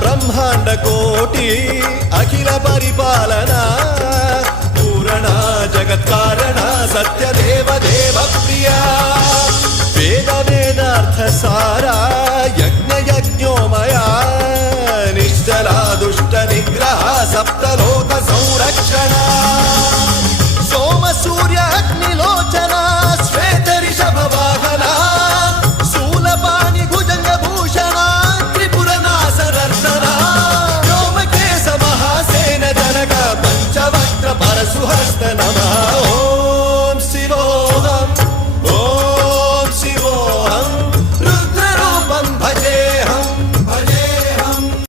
బ్రహ్మాండ కోటి అఖిల పరిపాలన పూరణ జగత్కారణ సత్యదేవ దేవ ప్రియ వేద వేదార్థ సారా యజ్ఞ యజ్ఞోమయ నిశ్చలా దుష్ట నిగ్రహ సప్తలో